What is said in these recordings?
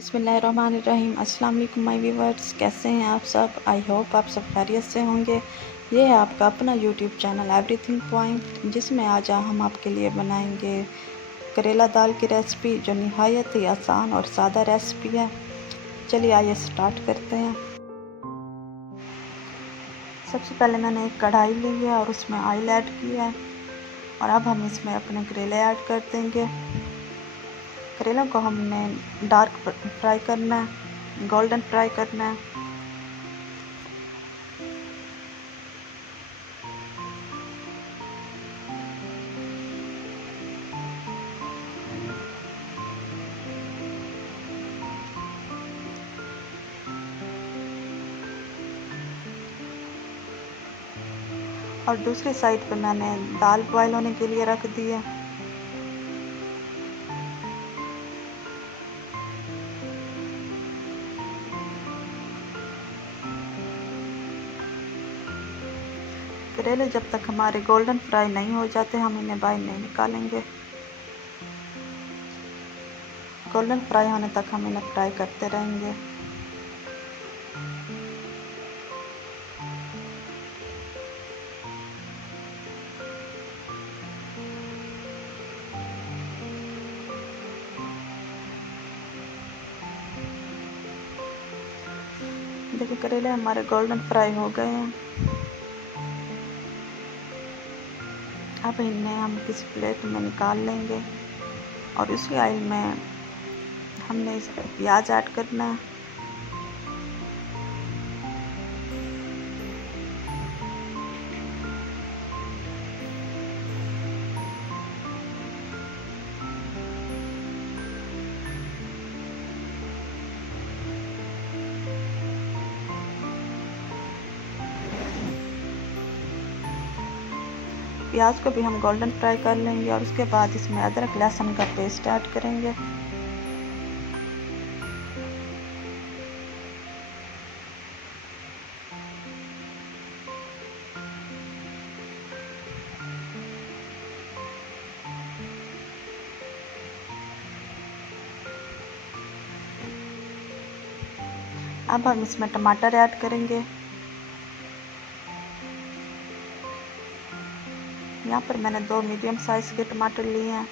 बिस्मिल्लाहिर्रहमानिर्रहीम। अस्सलाम वालेकुम माय व्यूवर्स, कैसे हैं आप सब? आई होप आप सब खैरियत से होंगे। ये है आपका अपना यूट्यूब चैनल एवरीथिंग पॉइंट, जिसमें आज हम आपके लिए बनाएंगे करेला दाल की रेसिपी, जो निहायत ही आसान और सादा रेसिपी है। चलिए आइए स्टार्ट करते हैं। सबसे पहले मैंने एक कढ़ाई ली है और उसमें ऑयल ऐड किया है, और अब हम इसमें अपने करेले ऐड कर देंगे। करेलों को हमने डार्क फ्राई करना है, गोल्डन फ्राई करना है। और दूसरी साइड पे मैंने दाल बॉयल होने के लिए रख दी है। करेले जब तक हमारे गोल्डन फ्राई नहीं हो जाते, हम इन्हें बाहर नहीं निकालेंगे। गोल्डन फ्राई होने तक हम इन्हें फ्राई करते रहेंगे। देखिए करेले हमारे गोल्डन फ्राई हो गए हैं। अब इन्हें हम किसी प्लेट में निकाल लेंगे, और उसी ऑयल में हमने इस प्याज ऐड करना है। प्याज को भी हम गोल्डन फ्राई कर लेंगे, और उसके बाद इसमें अदरक लहसुन का पेस्ट ऐड करेंगे। अब हम इसमें टमाटर ऐड करेंगे। यहाँ पर मैंने 2 मीडियम साइज़ के टमाटर लिए हैं।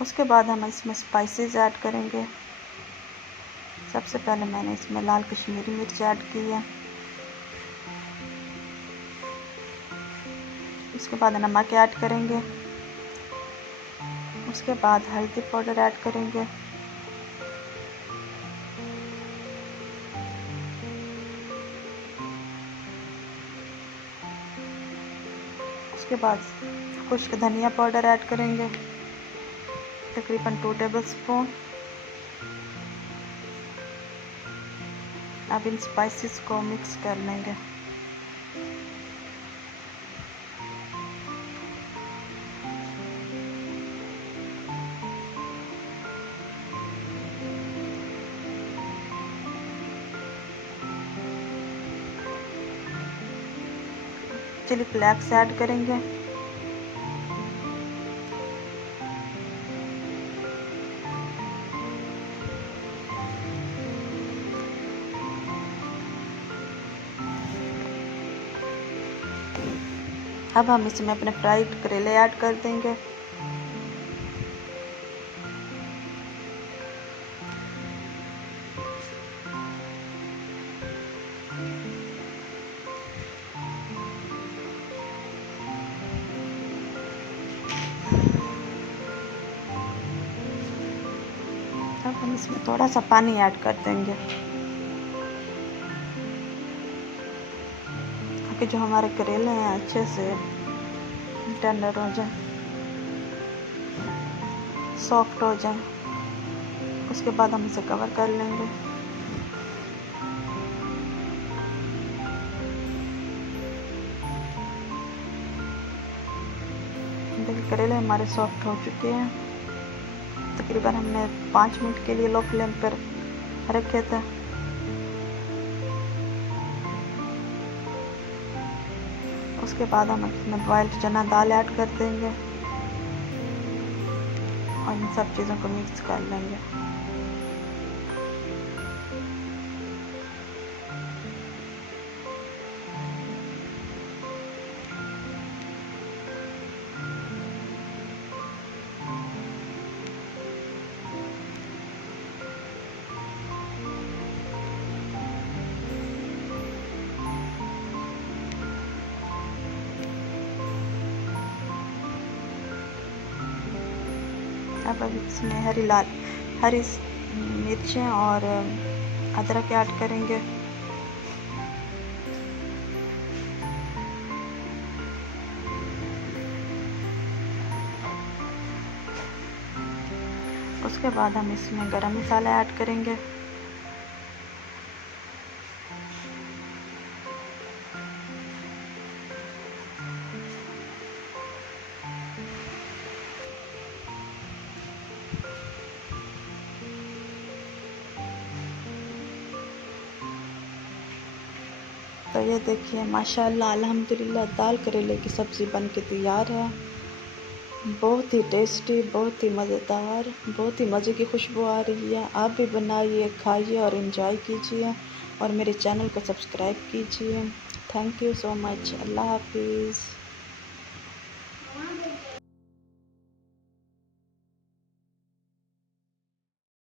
उसके बाद हम इसमें स्पाइसेस ऐड करेंगे। सबसे पहले मैंने इसमें लाल कश्मीरी मिर्च ऐड की है। उसके बाद नमक ऐड करेंगे। उसके बाद हल्दी पाउडर ऐड करेंगे। उसके बाद खुश्क धनिया पाउडर ऐड करेंगे, तकरीबन 2 टेबलस्पून। अब इन स्पाइसेस को मिक्स कर लेंगे। चिली फ्लेक्स ऐड करेंगे। अब हम इसमें अपने फ्राइड करेले ऐड कर देंगे। अब हम इसमें थोड़ा सा पानी ऐड कर देंगे, ताकि जो हमारे करेले हैं अच्छे से टेंडर हो जाए, सॉफ्ट हो जाए। उसके बाद हम इसे कवर कर लेंगे। देखिए करेले हमारे सॉफ्ट हो चुके हैं। तकरीबन हमने 5 मिनट के लिए लो फ्लेम पर रखे थे। उसके बाद हम इसमें बॉइल्ड चना दाल ऐड कर देंगे और इन सब चीज़ों को मिक्स कर लेंगे। अब इसमें हरी मिर्चें और अदरक ऐड करेंगे। उसके बाद हम इसमें गरम मसाला ऐड करेंगे। तो ये देखिए माशाल्लाह अल्हम्दुलिल्लाह दाल करेले की सब्ज़ी बन के तैयार है। बहुत ही टेस्टी, बहुत ही मज़ेदार, बहुत ही मज़े की खुशबू आ रही है। आप भी बनाइए, खाइए और एंजॉय कीजिए और मेरे चैनल को सब्सक्राइब कीजिए। Thank you so much. अल्लाह हाफिज़।